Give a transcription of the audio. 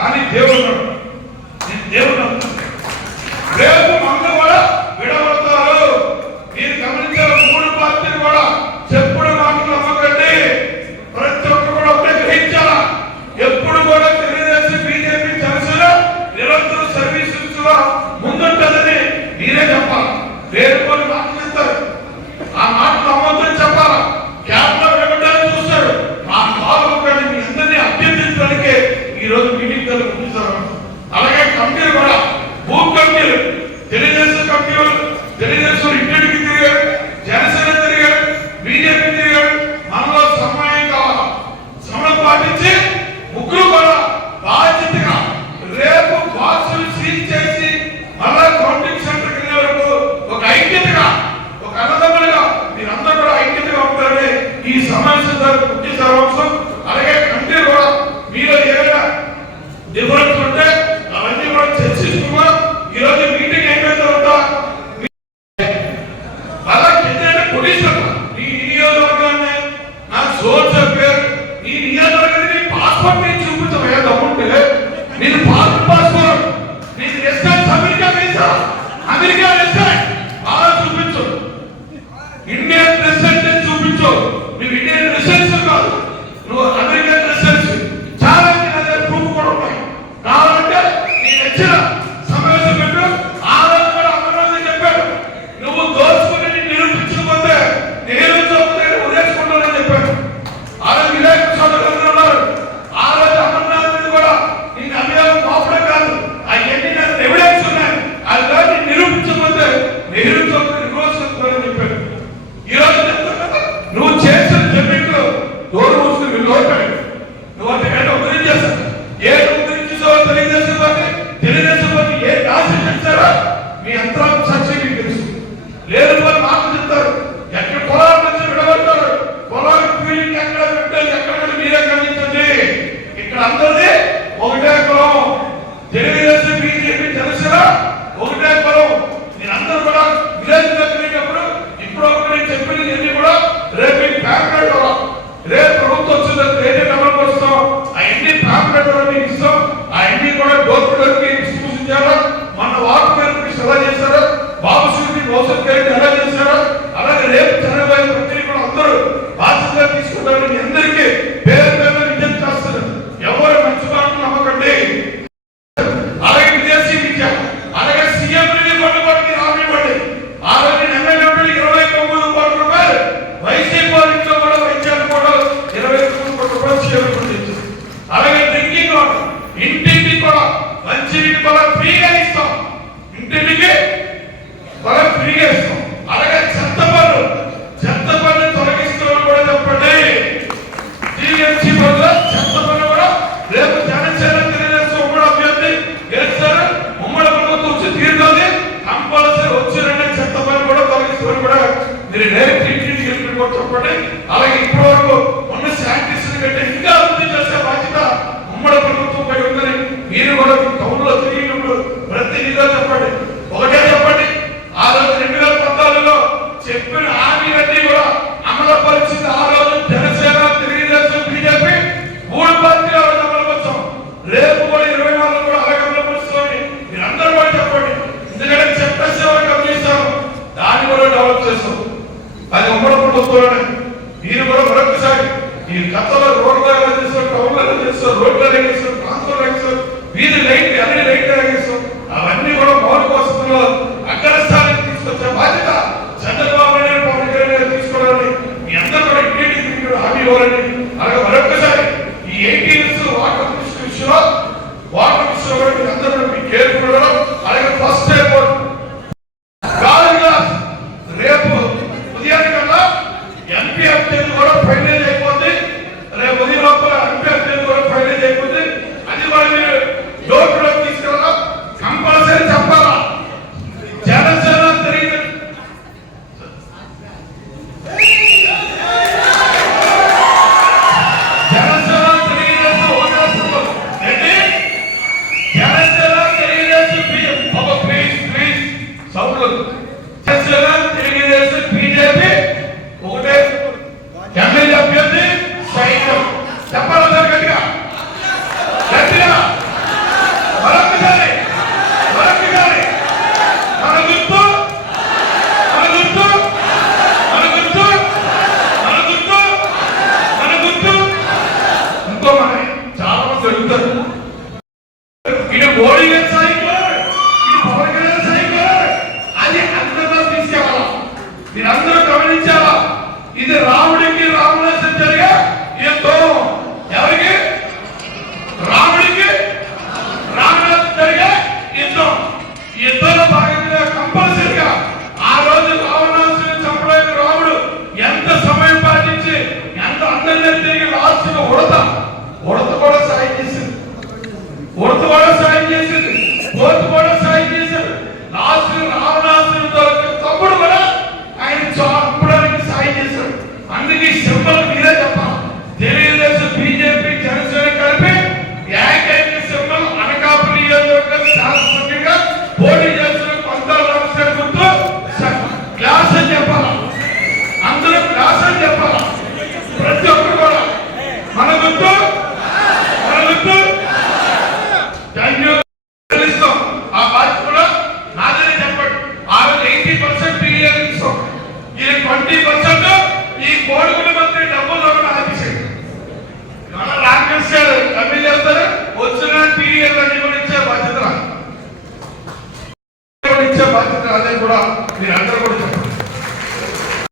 కానీ దేవుడు నేను దేవుడు దేవుడు విద్యార్థులకు అలాగే కమిటీలు కూడా నేను పాస్ పాస్పోర్ట్. నేను రెస్టారెంట్ అమెరికా వెళ్తా అమెరికా రెస్టారెంట్ ఇక్కడ అందరిది టీఎంసీ బదులు రేపు జనసేన తెలుగుదేశం ఉమ్మడి అభ్యర్థి గెలిచారు ఉమ్మడి ప్రభుత్వం వచ్చి తీరుతుంది. కంపల్సరీ వచ్చిరంటే చట్టపరం కూడా తొలగిస్తామని మీరు డైరెక్ట్ ఇంటికి చెప్పండి. అలాగే ఇప్పటి మీరు ఈ కథలో రోడ్లు ఎలాగేస్తారు టౌన్లు ఎలాగేస్తారు రోడ్లు ఎలాగేస్తారు ట్రాన్స్ఫర్ ఎలాగేస్తారు వీధి లైట్ అన్ని లైట్ ఎలాగేస్తారు అవన్నీ కూడా మౌలిక వసతుల్లో అగ్ర స్థానానికి తీసుకొచ్చే బాధ్యత చంద్రబాబు నాయుడు పవన్ కళ్యాణ్ తీసుకురావాలి. మీ అందరూ కూడా ఇంటికి హామీ ఇవ్వాలని దాంట్లో అందరినీ తిరిగి రాసిన ఉడత. ఉడత కూడా సాయం చేసింది. ఉడత కూడా సాయం చేసింది. కోర్టు కూడా కోడుకుని వస్తే డబ్బు దొరకడం ఆఫీసర్ మన రాకేశాడు అన్ని చెప్తారు వచ్చిన టీఎల్ అన్ని కూడా ఇచ్చే బాధ్యత ఇచ్చే బాధ్యత అదే కూడా మీరు అందరూ కూడా